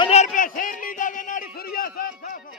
15 रुपया शेर ली दागे नाड़ी सूर्या सर साफ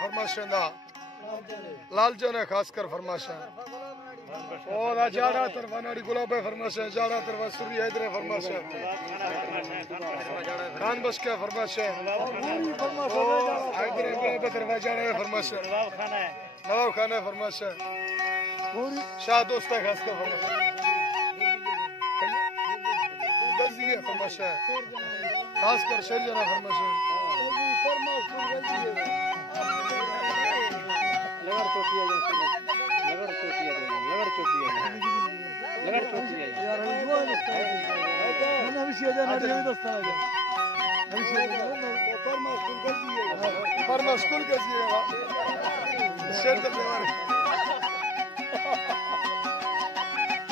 फरमाशा लालचन है खासकर फरमाशा और जाड़ा तरवानाड़ी गुलाब है फरमाशा जाड़ा तरवा सूरी हैदर फरमाशा खान बस का फरमाशा हैदर गुलाब तरवा जाड़ा है फरमाशा नवाब खान है फरमाशा शाह दोस्त है खासकर फरमाशा गजी है फरमाशा खासकर शेरजना फरमाशा लगर चोटिया लगर चोटिया लगर चोटिया लगर चोटिया यार मैंने विषय जाना है दोस्ताना जा विषय फरमा स्कूल का जी शेर दरबार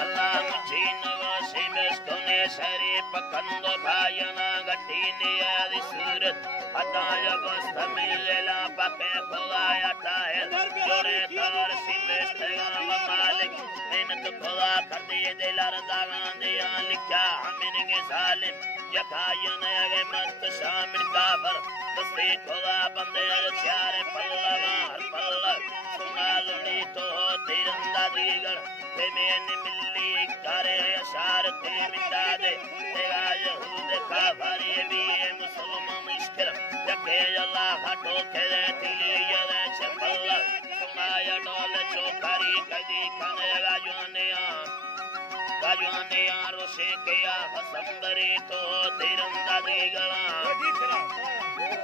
अल्लाह मुझे नवासे बेस्तोने सारे पकंदो भायना गट्टी आदि सूरत हटाया बस्त मिलेला पके खुदाया ताहे जोरे तार सिबेस्तेगा मालिक मेहनत खुदा कर दिए दिलार दागां दिया लिखा हमिनगे सालिम यकायन अगे मत शामिल काफर बस्ती खुदा बंदे चारे पल्ला मार पल्ला सुना लड़ी तो तीरंदाजीगढ़ ते मैंने मिली करे अशार ते मिटा दे तेरा यहूद का भरी भी मुसलमान मुश्किल जके अल्लाह हटो के तिली यले चपल्ला सुनाया डोल चौकारी कदी कने गाजुआने रोशे किया हसंबरी तो तीरंदाजीगढ़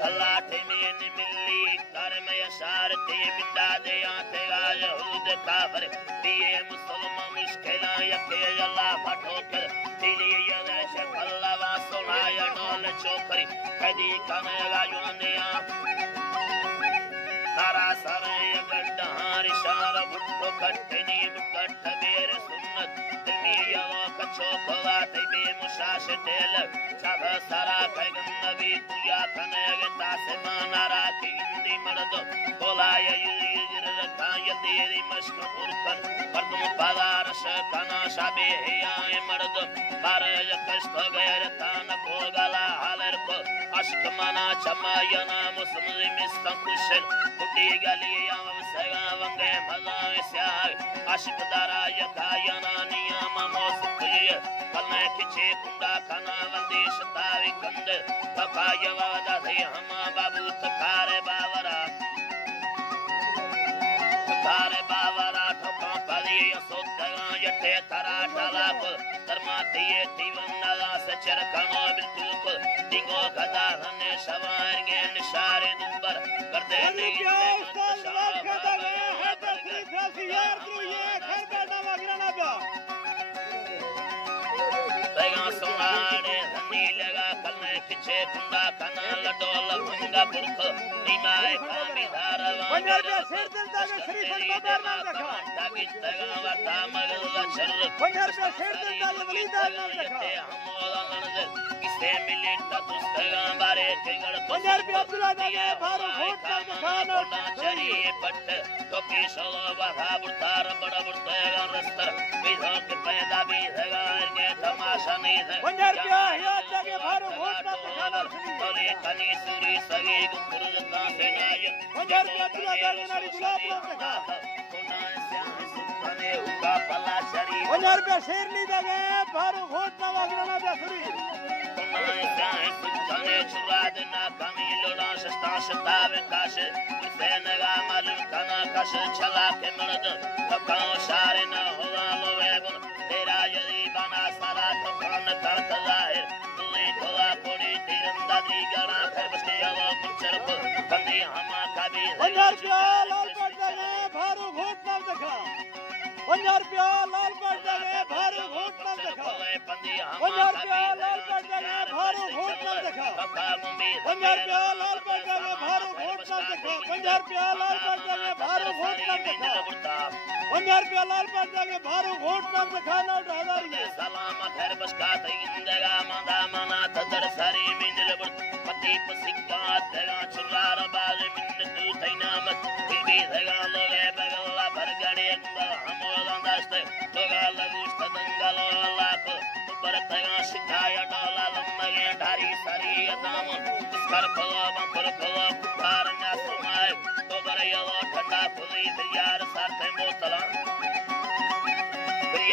अल्लाह ते मैंने मिली कर में अशार ते मिटा दे आते यहूद काफर दिए मुसलमान मुश्किल यके अल्लाह फटो कर दिली यले शफल्ला वा सुनाया डोल चौकरी कदी कने गाजुआने नारा सरे गड्ढार इशारा बुट्टो कट्टनी बुट्ट बेर सुन्नत दिलिया कच्चो कोला ते बे मुशाश तेल सब सारा पैगम नबी तुया कने तासे मानारा की इंदी मर्द कोला यगिर रखा यदीरी मश्क पुरकर मर्दम बाजार से कना शाबे है मर्द बारे यकस्त गैर तान को गला हालर को अश्क मना चमायना मुस्लिम संकुशल कुटी गलिया सगा वंगे मजा स्या अश्क दारा यकायना नियम मोसुय कने किचे कुंडा कना वंदेश तावी कंद तकायवादा दे हम बाबू तकारे बावरा ठोका पली सोतगा यटे तरा टलाप धर्माते तीवन नला सचर कनो बिल्तुक दिगो गदा हने सवार के निशारे दुबर करदे नी सुनारे हनी लगा कलने किचे कुंडा कना लडोल भंगा पुरख निमाए कामी धारवा पंजाब के शेर दिल दागे श्री संतोदर नाम रखा ताकि तगा वता मगल शर पंजाब के शेर दिल दागे वलीदार नाम रखा हमोला ननद किसे मिले तस्तगा बारे केगड़ पंजाब के अब्दुल्ला दागे भारो घोट नाम खाना चरी पट तो के सलो बहा बुतार बड़ा बुतगा रस्तर विधो के पैदा भी धगा के तमाशा नहीं है पंजाब के हयात दागे भारो घोट नाम खाना तोले कनी सूरी सगे गुरुद का से नाय पंजाब के अब्दुल्ला दागे नारी गुलाब नाम रखा पंजाब के शेरनी दागे भारो घोट नाम अग्रणा बेसरी सुने चुराद ना कमी लोड़ा सस्ता सतावे काश सेनगा मालूम कना कश छला के मर्द तकाओ सारे ना होला लोवे गुन तेरा यदि बना सारा तो कान कर जाहिर तुई खोला कोड़ी तीरंदाजी गड़ा फिर बस्ती आवा कुचर को बंदी हमा कभी पंजाब के लाल पट दागे भारो घोट नाम देखा पंजाब के लाल पट दागे भारो घोट नाम देखा पंजाब के लाल पट दागे भारो घोट नाम देखा पंजाब के लाल पट दागे भारो घोट नाम देखा पंजाब के लाल पट दागे भारो घोट नाम देखा पंजाब के लाल पट दागे भारो घोट नाम देखा ना हजारी सलाम खैर बसका इंदगा मादा मना तदर सारी मिंदल पति पसिका तेरा चुरार बाज मिन्न तू तैनामत बिबी धगा लोगे बगला भरगड़े हमोला दास्ते लोगा लगुस्त दंगलो लाख बरतगा शिकाया डोला लम्मगे ढारी सारी अदाम कर फला बंपर फला कुठार ना सुमाए तो बरयलो ठंडा खुली यार साथे मोतला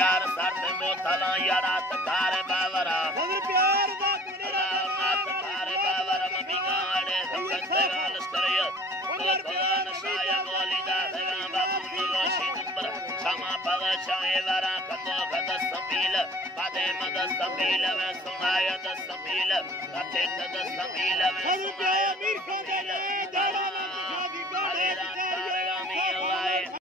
यार साथे मोतला यारा तकार बावरा प्यार दा नाथ तारे बावरा मबिगाड़े धक्का लश्करिय कोला नशाया गोलीदा धगा बाबू लोशी नंबर क्षमा पद चाहे वारा कंदो गद सपील पादे मद सपील व सुनाय द सपील कथे द सपील व सुनाय अमीर खान दागे